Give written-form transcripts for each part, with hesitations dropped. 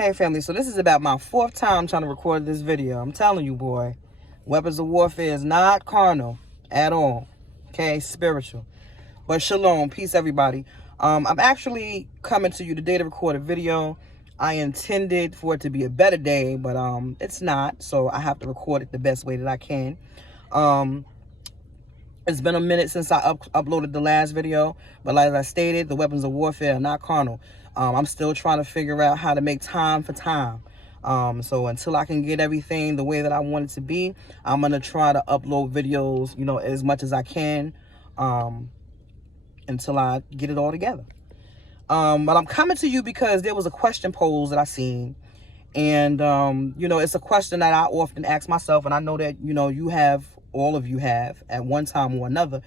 Hey family, so this is about my fourth time trying to record this video. I'm telling you, boy, weapons of warfare is not carnal at all. Okay, spiritual. But shalom, peace everybody. I'm actually coming to you today to record a video. I intended for it to be a better day, but it's not, so I have to record it the best way that I can. It's been a minute since I uploaded the last video, but like I stated, the weapons of warfare are not carnal. I'm still trying to figure out how to make time for time. So until I can get everything the way that I want it to be, I'm going to try to upload videos, as much as I can, until I get it all together. But I'm coming to you because there was a question posed that I seen. And, it's a question that I often ask myself. And I know that, all of you have at one time or another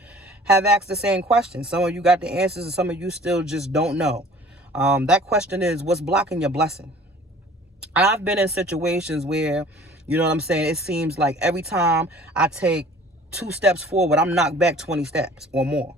have asked the same question. Some of you got the answers and some of you still just don't know. That question is, what's blocking your blessing? And I've been in situations where, it seems like every time I take 2 steps forward, I'm knocked back 20 steps or more,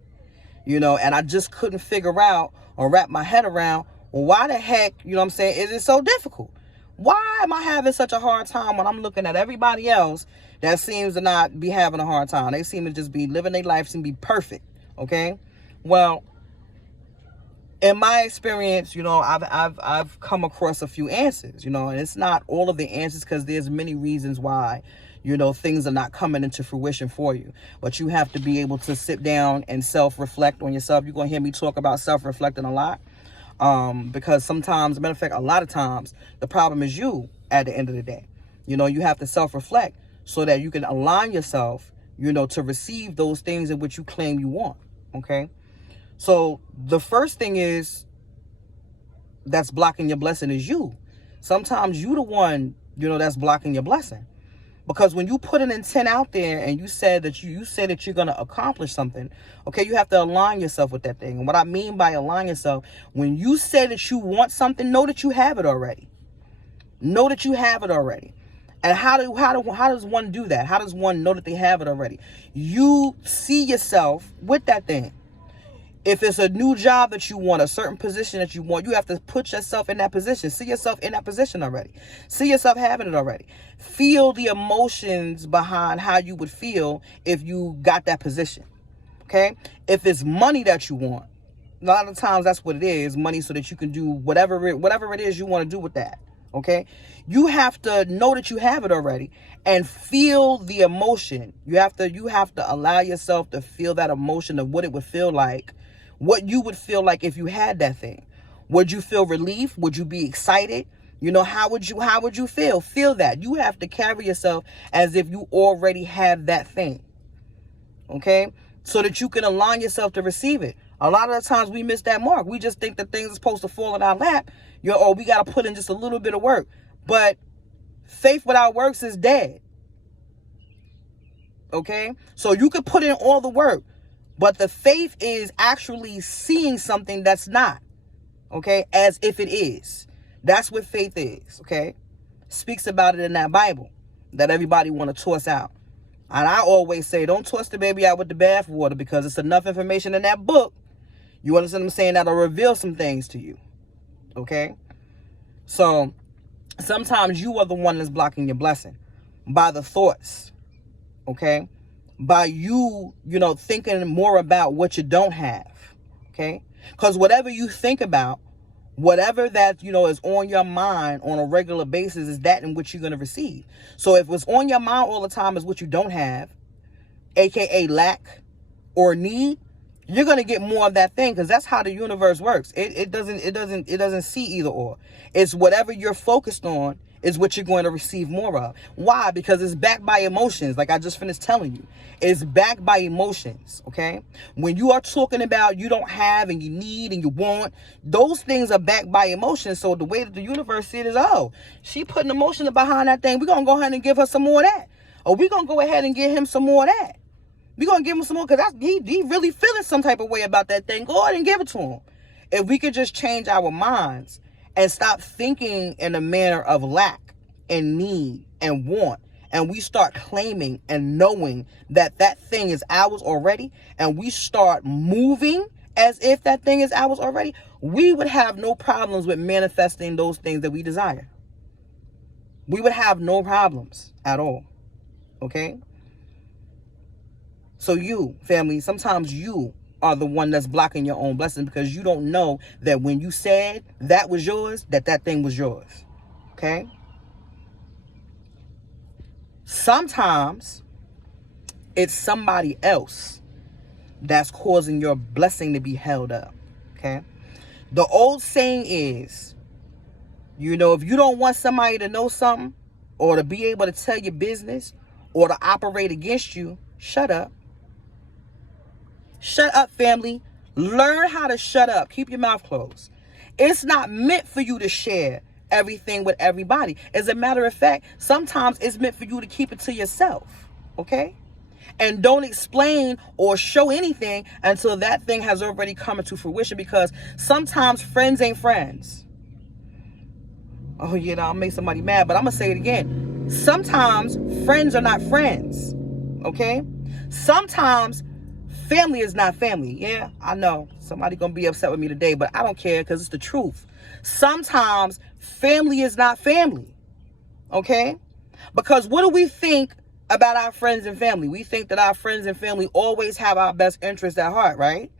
and I just couldn't figure out or wrap my head around, well, why the heck, is it so difficult? Why am I having such a hard time when I'm looking at everybody else that seems to not be having a hard time? They seem to just be living their life, seem to be perfect. Okay. Well, in my experience, I've come across a few answers, and it's not all of the answers because there's many reasons why, things are not coming into fruition for you. But you have to be able to sit down and self-reflect on yourself. You're going to hear me talk about self-reflecting a lot. Because sometimes, matter of fact, a lot of times, the problem is you at the end of the day. You have to self-reflect so that you can align yourself, to receive those things in which you claim you want. Okay. So the first thing is that's blocking your blessing is you. Sometimes you the one, that's blocking your blessing. Because when you put an intent out there and you said that you say that you're going to accomplish something, okay, you have to align yourself with that thing. And what I mean by align yourself, when you say that you want something, know that you have it already. Know that you have it already. And how does one do that? How does one know that they have it already? You see yourself with that thing. If it's a new job that you want, a certain position that you want, you have to put yourself in that position. See yourself in that position already. See yourself having it already. Feel the emotions behind how you would feel if you got that position. Okay? If it's money that you want, a lot of times that's what it is, money, so that you can do whatever it is you want to do with that. Okay? You have to know that you have it already and feel the emotion. You have to allow yourself to feel that emotion of what it would feel like. What you would feel like if you had that thing. Would you feel relief? Would you be excited? How would you feel? Feel that. You have to carry yourself as if you already have that thing. Okay? So that you can align yourself to receive it. A lot of the times we miss that mark. We just think that things are supposed to fall in our lap. We got to put in just a little bit of work. But faith without works is dead. Okay? So you could put in all the work. But the faith is actually seeing something that's not, okay, as if it is. That's what faith is, okay? Speaks about it in that Bible that everybody want to toss out. And I always say, don't toss the baby out with the bathwater, because it's enough information in that book. You understand what I'm saying? That'll reveal some things to you, okay? So sometimes you are the one that's blocking your blessing by the thoughts, okay? By you, thinking more about what you don't have, okay? Because whatever you think about, whatever that, is on your mind on a regular basis is that in which you're going to receive. So if what's on your mind all the time is what you don't have, aka lack or need, you're going to get more of that thing, because that's how the universe works. It doesn't see either or. It's whatever you're focused on is what you're going to receive more of. Why? Because it's backed by emotions, like I just finished telling you. It's backed by emotions, okay? When you are talking about you don't have and you need and you want, those things are backed by emotions. So the way that the universe sees it is, oh, she putting emotion behind that thing. We're going to go ahead and give her some more of that. Or we're going to go ahead and give him some more of that. We're going to give him some more, because he really feeling some type of way about that thing. Go ahead and give it to him. If we could just change our minds and stop thinking in a manner of lack and need and want, and we start claiming and knowing that that thing is ours already, and we start moving as if that thing is ours already, we would have no problems with manifesting those things that we desire. We would have no problems at all. Okay? So you, family, sometimes you are the one that's blocking your own blessing because you don't know that when you said that was yours, that thing was yours. Okay? Sometimes it's somebody else that's causing your blessing to be held up. Okay? The old saying is, if you don't want somebody to know something or to be able to tell your business or to operate against you, shut up. Shut up, family. Learn how to shut up. Keep your mouth closed. It's not meant for you to share everything with everybody. As a matter of fact, sometimes it's meant for you to keep it to yourself. Okay? And don't explain or show anything until that thing has already come into fruition, because sometimes friends ain't friends. Oh, I'll make somebody mad, but I'm going to say it again. Sometimes friends are not friends. Okay? Sometimes family is not family. Yeah, I know. Somebody going to be upset with me today, but I don't care because it's the truth. Sometimes family is not family. Okay? Because what do we think about our friends and family? We think that our friends and family always have our best interests at heart, right?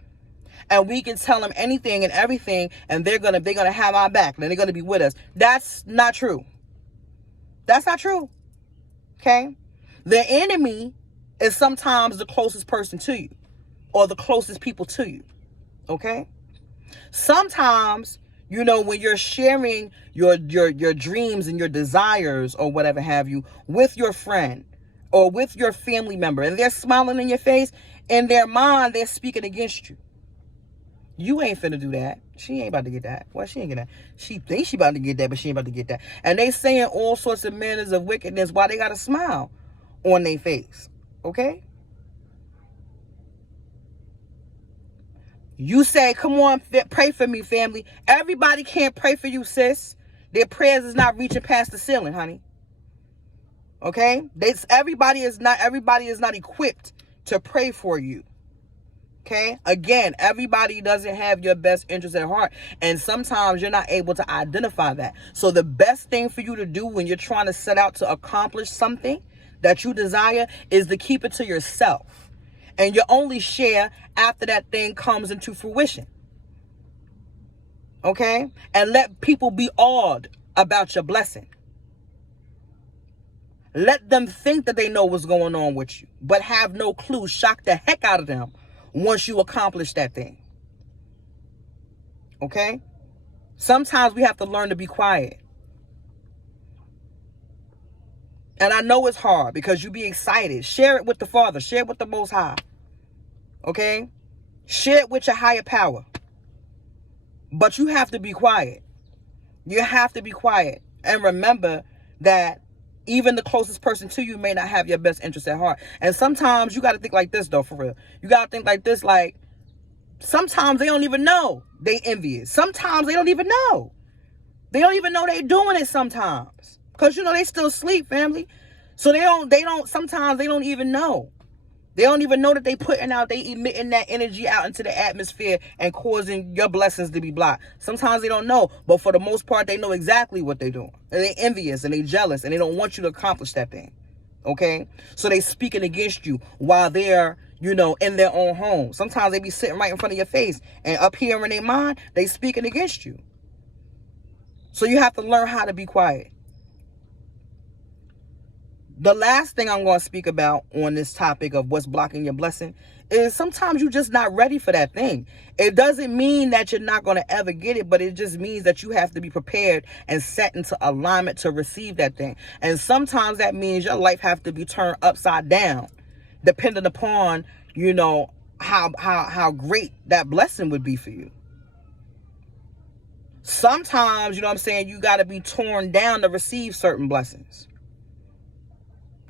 And we can tell them anything and everything, and they're gonna have our back, and they're gonna be with us. That's not true. That's not true. Okay? The enemy is sometimes the closest person to you, or the closest people to you. Okay? Sometimes, when you're sharing your dreams and your desires or whatever have you with your friend or with your family member, and they're smiling in your face, in their mind they're speaking against you. You ain't finna do that. She ain't about to get that. Well, she ain't get that. She thinks she about to get that, but she ain't about to get that. And they saying all sorts of manners of wickedness while they got a smile on their face. Okay? You say, come on, pray for me, family. Everybody can't pray for you, sis. Their prayers is not reaching past the ceiling, honey. Okay? Everybody is not equipped to pray for you. Okay? Again, everybody doesn't have your best interest at heart. And sometimes you're not able to identify that. So the best thing for you to do when you're trying to set out to accomplish something that you desire is to keep it to yourself. And you only share after that thing comes into fruition. Okay? And let people be awed about your blessing. Let them think that they know what's going on with you, but have no clue. Shock the heck out of them once you accomplish that thing. Okay? Sometimes we have to learn to be quiet. And I know it's hard because you be excited. Share it with the Father. Share it with the Most High. Okay? Share it with your higher power. But you have to be quiet. You have to be quiet. And remember that even the closest person to you may not have your best interest at heart. And sometimes you got to think like this, though, for real. You got to think like this, like, sometimes they don't even know they envious. Sometimes they don't even know. They don't even know they doing it sometimes. Because, they still sleep, family. So sometimes they don't even know. They don't even know that they emitting that energy out into the atmosphere and causing your blessings to be blocked. Sometimes they don't know, but for the most part, they know exactly what they're doing. And they envious and they jealous and they don't want you to accomplish that thing. Okay? So they speaking against you while they're, in their own home. Sometimes they be sitting right in front of your face and up here in their mind, they speaking against you. So you have to learn how to be quiet. The last thing I'm going to speak about on this topic of what's blocking your blessing is sometimes you're just not ready for that thing. It doesn't mean that you're not going to ever get it, but it just means that you have to be prepared and set into alignment to receive that thing. And sometimes that means your life have to be turned upside down, depending upon, how great that blessing would be for you. Sometimes, you got to be torn down to receive certain blessings,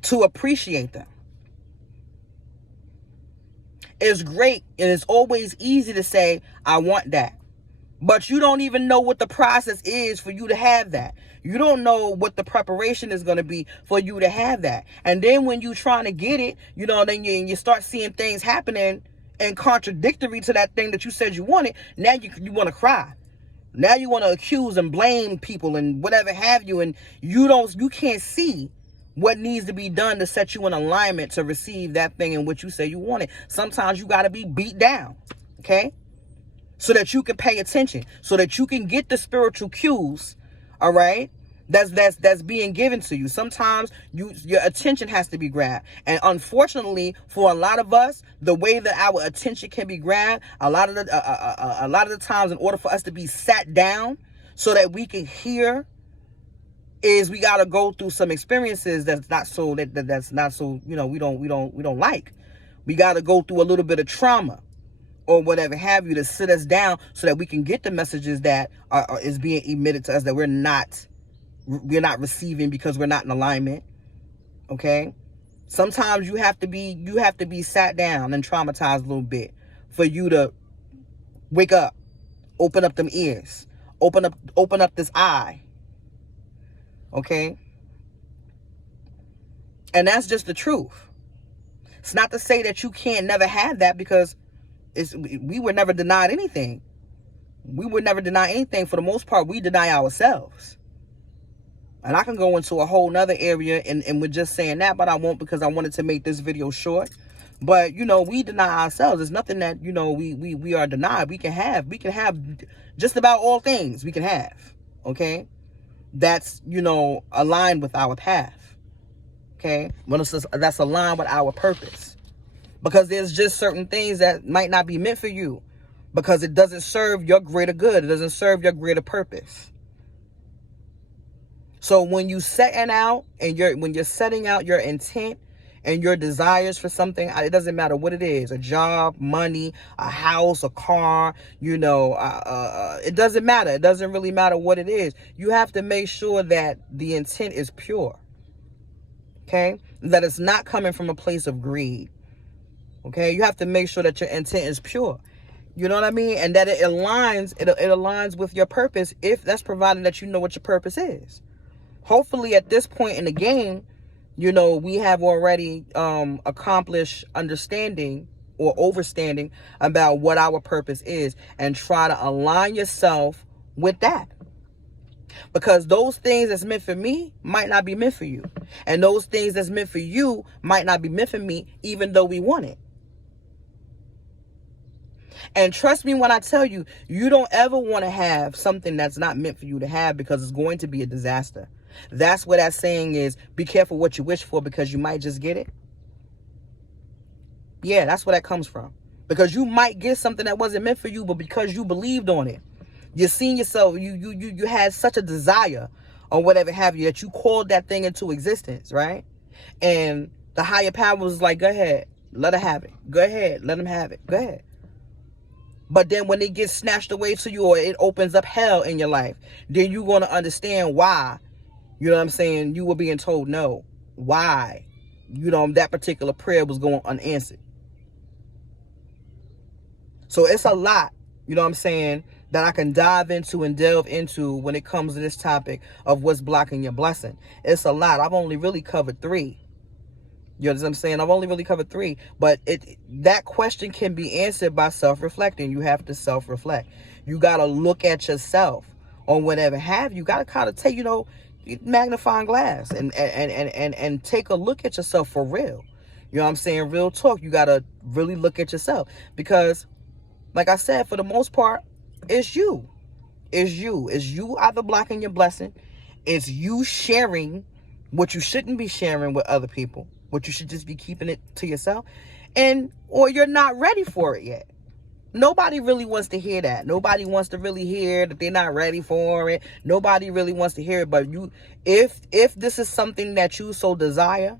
to appreciate them. It's great and it's always easy to say, I want that. But you don't even know what the process is for you to have that. You don't know what the preparation is going to be for you to have that. And then when you're trying to get it, then you start seeing things happening and contradictory to that thing that you said you wanted. Now you want to cry. Now you want to accuse and blame people and whatever have you, and you can't see what needs to be done to set you in alignment to receive that thing in which you say you want it. Sometimes you got to be beat down, okay? So that you can pay attention, so that you can get the spiritual cues, all right? That's being given to you. Sometimes your attention has to be grabbed. And unfortunately, for a lot of us, the way that our attention can be grabbed, a lot of the times, in order for us to be sat down so that we can hear, is we got to go through some experiences that's not so we don't like. We got to go through a little bit of trauma or whatever have you to sit us down so that we can get the messages that is being emitted to us that we're not receiving because we're not in alignment. Okay? Sometimes you have to be sat down and traumatized a little bit for you to wake up, open up them ears, open up this eye. Okay? And that's just the truth. It's not to say that you can't never have that, because we were never denied anything. We were never denied anything. For the most part, we deny ourselves. And I can go into a whole nother area and we're just saying that, but I won't, because I wanted to make this video short. But, we deny ourselves. There's nothing that, we are denied. We can have just about all things we can have. Okay? That's, aligned with our path. Okay? That's aligned with our purpose. Because there's just certain things that might not be meant for you, because it doesn't serve your greater good. It doesn't serve your greater purpose. So when you setting out and when you're setting out your intent and your desires for something, it doesn't matter what it is, a job, money, a house, a car, it doesn't matter. It doesn't really matter what it is. You have to make sure that the intent is pure. Okay? That it's not coming from a place of greed. Okay? You have to make sure that your intent is pure. You know what I mean? And that it aligns with your purpose, if that's provided that you know what your purpose is. Hopefully at this point in the game, we have already accomplished understanding or overstanding about what our purpose is, and try to align yourself with that. Because those things that's meant for me might not be meant for you. And those things that's meant for you might not be meant for me, even though we want it. And trust me when I tell you, you don't ever want to have something that's not meant for you to have, because it's going to be a disaster. That's what that saying is: be careful what you wish for, because you might just get it. Yeah, that's where that comes from. Because you might get something that wasn't meant for you, but because you believed on it, you seen yourself, you had such a desire or whatever have you, that you called that thing into existence, right? And the higher power was like, go ahead, let her have it. Go ahead, let them have it. Go ahead. But then when it gets snatched away to you, or it opens up hell in your life, then you're going to understand why, you know what I'm saying, you were being told no. Why, that particular prayer was going unanswered. So it's a lot, you know what I'm saying, that I can dive into and delve into when it comes to this topic of what's blocking your blessing. It's a lot. I've only really covered 3. You know what I'm saying? I've only really covered 3. But that question can be answered by self-reflecting. You have to self-reflect. You got to look at yourself or whatever have you. Got to kind of take, magnifying glass and take a look at yourself for real. You know what I'm saying? Real talk. You got to really look at yourself, because, like I said, for the most part, it's you. It's you. It's you either blocking your blessing. It's you sharing what you shouldn't be sharing with other people, what you should just be keeping it to yourself, or you're not ready for it yet. Nobody really wants to hear that. Nobody wants to really hear that they're not ready for it. Nobody really wants to hear it. But if this is something that you so desire,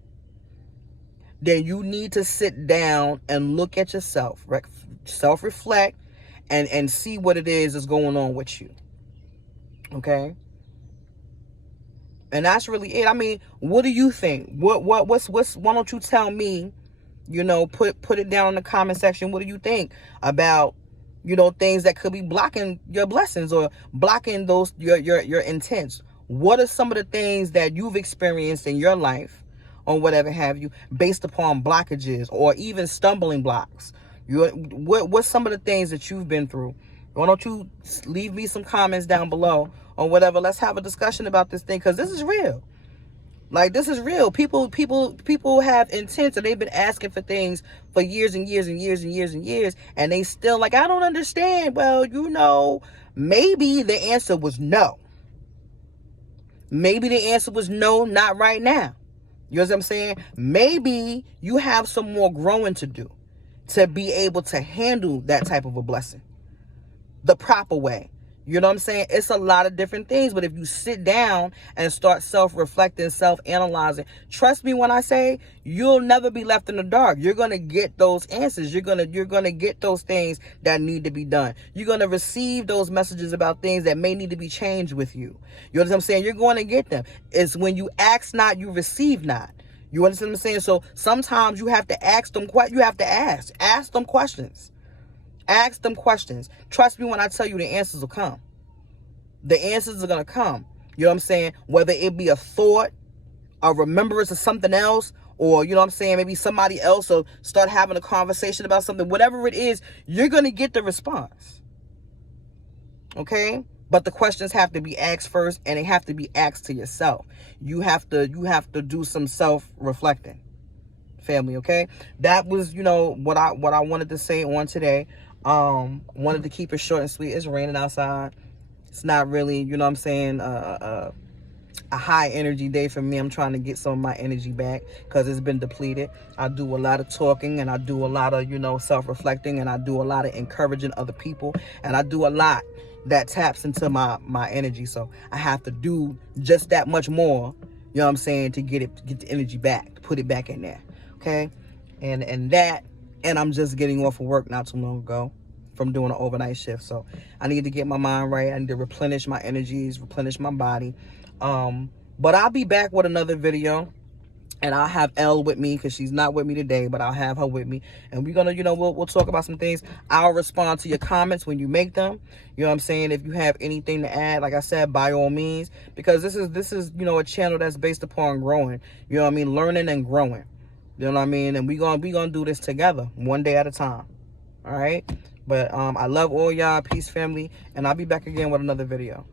then you need to sit down and look at yourself, self-reflect, and see what it is that's going on with you. Okay? And that's really it. I mean, what do you think? Why don't you tell me, put it down in the comment section. What do you think about, things that could be blocking your blessings or blocking those your intents? What are some of the things that you've experienced in your life or whatever have you, based upon blockages or even stumbling blocks? What's some of the things that you've been through Why don't you leave me some comments down below or whatever? Let's have a discussion about this thing, because this is real. Like, this is real. People have intents, and they've been asking for things for years and years and years and years and years, and they still like, I don't understand. Well, you know, maybe the answer was no. Maybe the answer was no, not right now. You know what I'm saying? Maybe you have some more growing to do to be able to handle that type of a blessing the proper way. You know what I'm saying? It's a lot of different things, but if you sit down and start self-reflecting, self-analyzing, trust me when I say you'll never be left in the dark. You're going to get those answers. You're going to get those things that need to be done. You're going to receive those messages about things that may need to be changed with you. You know what I'm saying? You're going to get them. It's when you ask not, you receive not. You understand what I'm saying? So sometimes you have to ask them. You have to ask them questions. Ask them questions. Trust me when I tell you the answers will come. The answers are going to come. You know what I'm saying? Whether it be a thought, a remembrance of something else, or, you know what I'm saying, maybe somebody else will start having a conversation about something. Whatever it is, you're going to get the response. Okay? But the questions have to be asked first, and they have to be asked to yourself. You have to do some self-reflecting, family, okay? That was, you know, what I wanted to say on today. Wanted to keep it short and sweet. It's raining outside. It's not really, you know what I'm saying, a high energy day for me. I'm trying to get some of my energy back because it's been depleted. I do a lot of talking, and I do a lot of, you know, self-reflecting, and I do a lot of encouraging other people, and I do a lot that taps into my energy. So I have to do just that much more, you know what I'm saying, to get the energy back, to put it back in there. Okay? And I'm just getting off of work not too long ago from doing an overnight shift. So I need to get my mind right. I need to replenish my energies, replenish my body. But I'll be back with another video, and I'll have Elle with me because she's not with me today, but I'll have her with me, and we're gonna, you know, we'll talk about some things. I'll respond to your comments when you make them. You know what I'm saying? If you have anything to add, like I said, by all means, because this is you know, a channel that's based upon growing. You know what I mean? Learning and growing. You know what I mean? And we gonna do this together, one day at a time. All right? But I love all y'all. Peace, family, and I'll be back again with another video.